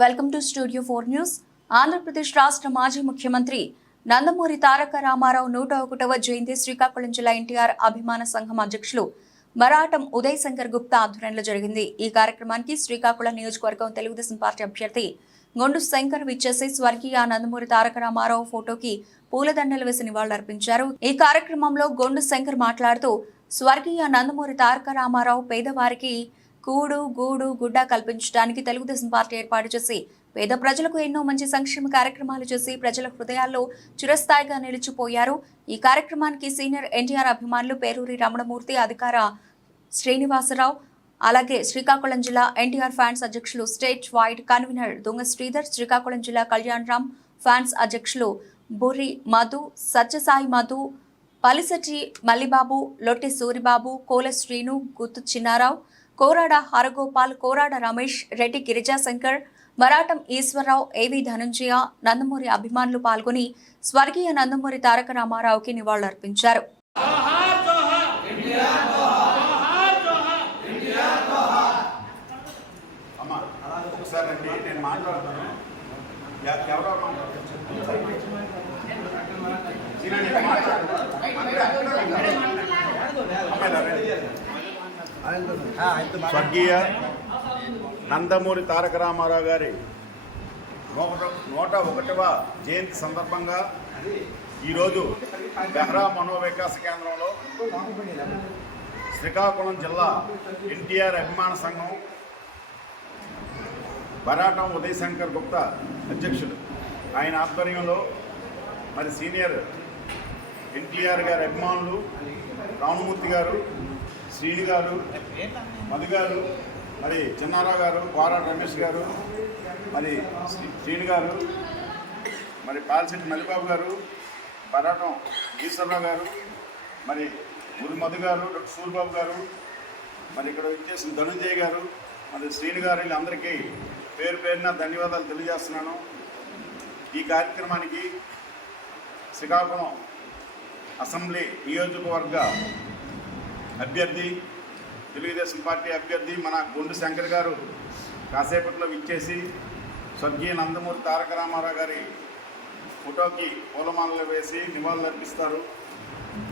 Welcome to studio four news. Andhra Pradesh రాష్ట్ర మాజీ ముఖ్యమంత్రి నందమూరి తారక రామారావు నూట ఒకటవ జయంతి శ్రీకాకుళం జిల్లా ఎన్టీఆర్ అభిమాన సంఘం అధ్యక్షులు మరాఠం ఉదయ్ శంకర్ గుప్తా ఆధ్వర్యంలో జరిగింది. ఈ కార్యక్రమానికి శ్రీకాకుళం నియోజకవర్గం తెలుగుదేశం పార్టీ అభ్యర్థి గొండు శంకర్ విచ్చేసి స్వర్గీయ నందమూరి తారక రామారావు ఫోటోకి పూలదండలు వేసి నివాళులర్పించారు. ఈ కార్యక్రమంలో గొండు శంకర్ మాట్లాడుతూ స్వర్గీయ నందమూరి తారక రామారావు పేదవారికి కూడు గూడు గుడ్డ కల్పించడానికి తెలుగుదేశం పార్టీ ఏర్పాటు చేసి పేద ప్రజలకు ఎన్నో మంచి సంక్షేమ కార్యక్రమాలు చేసి ప్రజల హృదయాల్లో చిరస్థాయిగా నిలిచిపోయారు. ఈ కార్యక్రమానికి సీనియర్ ఎన్టీఆర్ అభిమానులు పేరూరి రమణమూర్తి అధికార శ్రీనివాసరావు అలాగే శ్రీకాకుళం జిల్లా ఎన్టీఆర్ ఫ్యాన్స్ అధ్యక్షులు state wide convener Donga Sridhar Srikakulam జిల్లా కళ్యాణ్ రామ్ ఫ్యాన్స్ అధ్యక్షులు బుర్రి మధు సత్యసాయి మధు పలిసటి మల్లిబాబు లొట్టి సూరిబాబు కోల శ్రీను గుత్తు చిన్నారావు కోరాడ హరగోపాల్ కోరాడ రమేష్ రెడ్డి గిరిజాశంకర్ మరాఠం ఈశ్వరరావు ఏవి ధనంజయ నందమూరి అభిమానులు పాల్గొని స్వర్గీయ నందమూరి తారక రామారావుకి నివాళులర్పించారు. అమ్మా స్వర్గీయ నందమూరి తారక రామారావు గారి నూట నూట ఒకటవ జయంతి సందర్భంగా ఈరోజు బెహ్రా మనోవికాస కేంద్రంలో శ్రీకాకుళం జిల్లా ఎన్టీఆర్ అభిమాన సంఘం బరాటం ఉదయశంకర్ గుప్తా అధ్యక్షుడు. ఆయన ఆధ్వర్యంలో మరి సీనియర్ ఎన్టీఆర్ గారి అభిమానులు రామమూర్తి గారు శ్రీని గారు మధు గారు మరి చిన్నారావు గారు కోరా రమేష్ గారు మరి శ్రీ- శ్రీని గారు మరి పాలశెట్టి మల్లిబాబు గారు బరాటం ఈశ్వరరావు గారు మరి గురు మధు గారు డాక్టర్ సూర్యబాబు గారు మరి ఇక్కడ వచ్చేసిన ధనుంజయ్ గారు మరి శ్రీని గారు వీళ్ళందరికీ పేరు పేరున ధన్యవాదాలు తెలియజేస్తున్నాను. ఈ కార్యక్రమానికి శ్రీకాకుళం అసెంబ్లీ నియోజకవర్గ అభ్యర్థి తెలుగుదేశం పార్టీ అభ్యర్థి మన గుండు శంకర్ గారు కాసేపట్లో విచ్చేసి స్వర్గీయ నందమూరి తారక రామారావు గారి ఫోటోకి పూలమాలలు వేసి నివాళులు అర్పిస్తారు.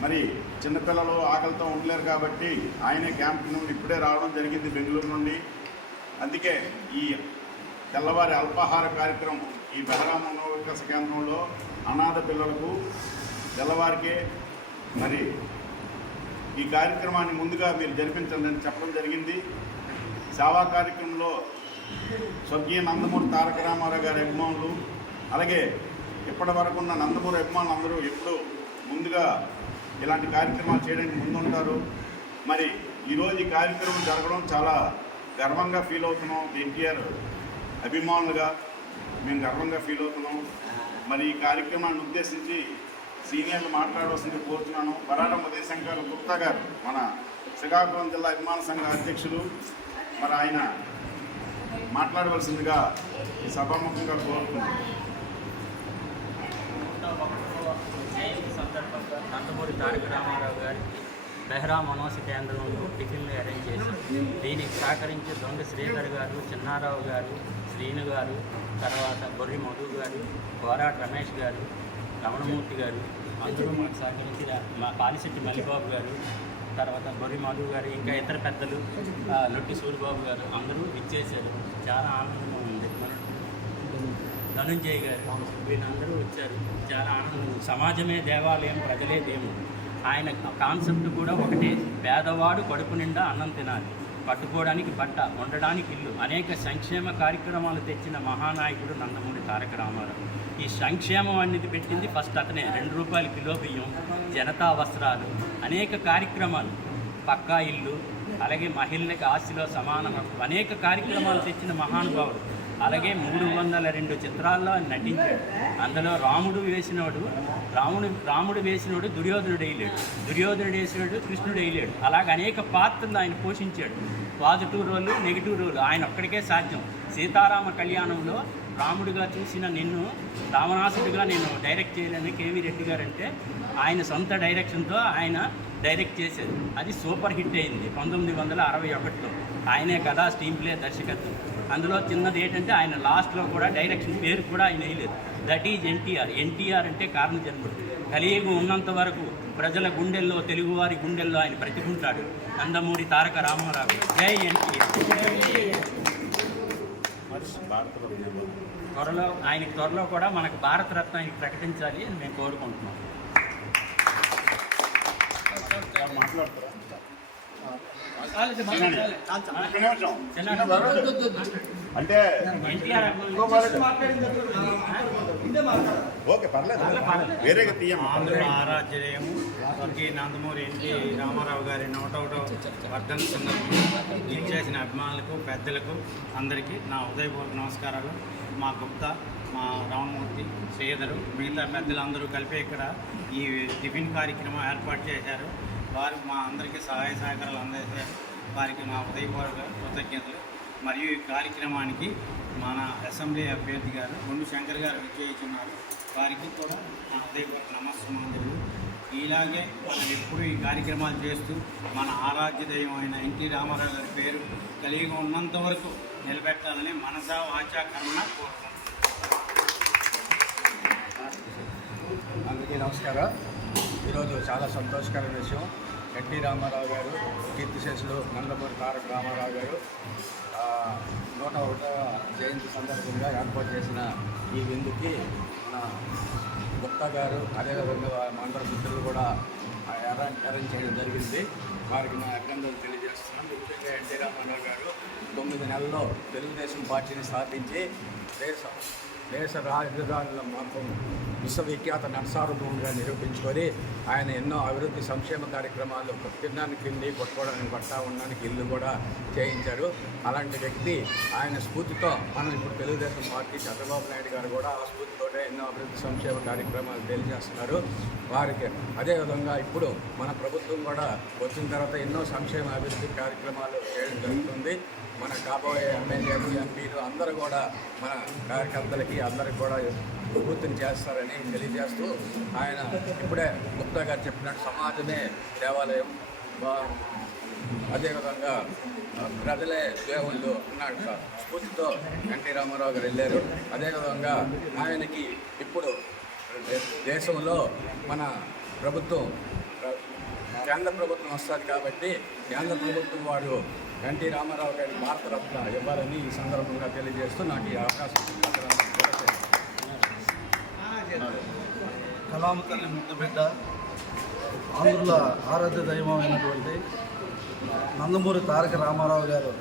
మరి చిన్నపిల్లలు ఆకలితో ఉండలేరు కాబట్టి ఆయనే క్యాంప్ నుండి ఇప్పుడే రావడం జరిగింది బెంగళూరు నుండి. అందుకే ఈ తెల్లవారి అల్పాహార కార్యక్రమం ఈ బెహరామ వికాస కేంద్రంలో అనాథ పిల్లలకు తెల్లవారికే మరి ఈ కార్యక్రమాన్ని ముందుగా మీరు జరిపించండి అని చెప్పడం జరిగింది. సేవా కార్యక్రమంలో స్వర్గీయ నందమూరి తారక రామారావు గారి అభిమానులు అలాగే ఇప్పటి వరకు ఉన్న నందమూరి అభిమానులు అందరూ ఎప్పుడు ముందుగా ఇలాంటి కార్యక్రమాలు చేయడానికి ముందుంటారు మరి ఈరోజు ఈ కార్యక్రమం జరగడం చాలా గర్వంగా ఫీల్ అవుతున్నాం. ఎన్టీఆర్ అభిమానులుగా మేము గర్వంగా ఫీల్ అవుతున్నాం. మరి ఈ కార్యక్రమాన్ని ఉద్దేశించి సీనియర్లు మాట్లాడవలసింది కోరుతున్నాను. బరాటం ఉదయశంకర్ గుప్తా గారు మన శ్రీకాకుళం జిల్లా అభిమాన సంఘ అధ్యక్షులు. మరి ఆయన మాట్లాడవలసిందిగా ఈ సభాముఖంగా కోరుతున్నాను. జయంతి సందర్భంగా నందమూరి తారక రామారావు గారి బెహ్రా మనోస కేంద్రంలో టిఫిన్లు అరేంజ్ చేశారు. దీనికి సహకరించి దొంగ శ్రీధర్ గారు చిన్నారావు గారు శ్రీను గారు తర్వాత బొర్రి మధు గారు కోరాట్ రమేష్ గారు రమణమూర్తి గారు అందరూ మాకు సహకరించి మా పాలిశెట్టి మల్లిబాబు గారు తర్వాత బొర్రి మధు గారు ఇంకా ఇతర పెద్దలు లొట్టి సూరిబాబు గారు అందరూ ఇచ్చేశారు చాలా ఆనందంగా ఉంది. ధనుంజయ్ గారు వీళ్ళందరూ వచ్చారు. చాలా ఆనందం సమాజమే దేవాలయం ప్రజలే దేవుడు. ఆయన కాన్సెప్ట్ కూడా ఒకటే. పేదవాడు కడుపు నిండా అన్నం తినాలి. పట్టుకోవడానికి బట్ట ఉండడానికి ఇల్లు. అనేక సంక్షేమ కార్యక్రమాలు తెచ్చిన మహానాయకుడు నందమూరి తారక రామారావు. ఈ సంక్షేమం అనేది పెట్టింది ఫస్ట్ అతనే. రెండు రూపాయలు కిలో బియ్యం జనతా వస్త్రాలు అనేక కార్యక్రమాలు. పక్కా ఇల్లు అలాగే మహిళలకు ఆస్తిలో సమానం. హక్కు అనేక కార్యక్రమాలు తెచ్చిన మహానుభావుడు. అలాగే మూడు వందల రెండు చిత్రాల్లో ఆయన నటించాడు. అందులో రాముడు వేసినోడు రాముడు రాముడు వేసినోడు దుర్యోధనుడు వేయలేడు దుర్యోధనుడు వేసినాడు కృష్ణుడు వేయలేడు అలాగే అనేక పాత్రలు ఆయన పోషించాడు. పాజిటివ్ రోలు నెగిటివ్ రోలు ఆయన ఒక్కడికే సాధ్యం. సీతారామ కళ్యాణంలో రాముడిగా చూసిన నిన్ను రావణాసుడిగా నేను డైరెక్ట్ చేయలేను కేవీ రెడ్డి గారు అంటే ఆయన సొంత డైరెక్షన్తో ఆయన డైరెక్ట్ చేసేది. అది సూపర్ హిట్ అయింది పంతొమ్మిది వందల అరవై ఒకటిలో. ఆయనే కదా స్టీమ్ ప్లే దర్శకత్వం. అందులో చిన్నది ఏంటంటే ఆయన లాస్ట్లో కూడా డైరెక్షన్ పేరు కూడా ఆయన వేయలేదు. That is NTR. ఎన్టీఆర్ అంటే కారణ జన్ముడు కలియుగం ఉన్నంత వరకు ప్రజల గుండెల్లో తెలుగువారి గుండెల్లో ఆయన బ్రతికుంటాడు. నందమూరి తారక రామారావు. జై ఎన్టీఆర్. త్వరలో ఆయనకి త్వరలో కూడా మనకు భారతరత్న ఆయనకి ప్రకటించాలి అని మేము కోరుకుంటున్నాం. మాట్లాడతారా? అంటే ఓకే పర్లేదు. వేరేగా తీయమ్మా ఆంధ్రుల స్వర్గీయ నందమూరి ఎన్టీ రామారావు గారి నూట ఒకటో వర్ధన సందర్భంగా ఇచ్చేసిన అభిమానులకు పెద్దలకు అందరికీ నా ఉదయపూర్వక నమస్కారాలు. మా గుప్తా మా రామమూర్తి శ్రీధరు మిగతా పెద్దలందరూ కలిపి ఇక్కడ ఈ టిఫిన్ కార్యక్రమం ఏర్పాటు చేశారు. వారు మా అందరికీ సహాయ సహకారాలు అందజేశారు వారికి మా ఉదయపూర్వక కృతజ్ఞతలు. మరియు ఈ కార్యక్రమానికి మన అసెంబ్లీ అభ్యర్థి గారు గుండు శంకర్ గారు విజయించున్నారు వారికి కూడా నా హృదయపూర్వక నమస్కారం ఇలాగే మనం ఎప్పుడు ఈ కార్యక్రమాలు చేస్తూ మన ఆరాధ్య దైవం అయిన ఎన్టీ రామారావు గారి పేరు కలిగి ఉన్నంత వరకు నిలబెట్టాలని మనసా వాచా కన్నా కోరుకుంటున్నాను అందరికీ నమస్కారం. ఈరోజు చాలా సంతోషకరమైన విషయం. ఎన్టీ రామారావు గారు కీర్తిశేషులు నందమూరి తారక రామారావు గారు నూట ఒకటో జయంతి సందర్భంగా ఏర్పాటు చేసిన ఈ విందుకి మన గుప్తా గారు అదేవిధంగా మండల అందరి మిత్రులు కూడా అరేంజ్ అరేంజ్ చేయడం జరిగింది. వారికి నా అభినందనలు తెలియజేస్తున్నాను ముఖ్యంగా ఎన్టీ రామారావు గారు తొమ్మిది నెలల్లో తెలుగుదేశం పార్టీని స్థాపించి దేశ దేశ రాజధానుల మొత్తం విశ్వవిఖ్యాత నరసారభూమిగా నిరూపించుకొని ఆయన ఎన్నో అభివృద్ధి సంక్షేమ కార్యక్రమాలు తినడానికి కింది కొట్టుకోవడానికి పట్టా ఉండడానికి ఇల్లు కూడా చేయించారు. అలాంటి వ్యక్తి ఆయన స్ఫూర్తితో మనం ఇప్పుడు తెలుగుదేశం పార్టీ చంద్రబాబు నాయుడు గారు కూడా ఆ స్ఫూర్తితోటే ఎన్నో అభివృద్ధి సంక్షేమ కార్యక్రమాలు తెలియజేస్తున్నారు. వారికి అదేవిధంగా ఇప్పుడు మన ప్రభుత్వం కూడా వచ్చిన తర్వాత ఎన్నో సంక్షేమ అభివృద్ధి కార్యక్రమాలు చేయడం జరుగుతుంది. మన కాబోయే ఎమ్మెల్యేలు ఎంపీలు అందరూ కూడా మన కార్యకర్తలకి అందరికి కూడా స్ఫూర్తిని చేస్తారని తెలియజేస్తూ ఆయన ఇప్పుడే గుప్తా గారు చెప్పినట్టు సమాజమే దేవాలయం. బా- అదేవిధంగా ప్రజలే దేవుళ్ళు అన్నాడు సార్. స్ఫూర్తితో ఎన్టీ రామారావు గారు వెళ్ళారు. అదేవిధంగా ఆయనకి ఇప్పుడు దేశంలో మన ప్రభుత్వం కేంద్ర ప్రభుత్వం వస్తుంది కాబట్టి కేంద్ర ప్రభుత్వం వారు ఎన్టీ రామారావు గారి భారతరత్న ఇవ్వాలని ఈ సందర్భంగా తెలియజేస్తూ నాకు ఈ అవకాశం కలాం తల్లి ముద్దబిడ్డ ఆంధ్రుల ఆరాధ్య దైవం అయినటువంటి నందమూరి తారక రామారావు గారు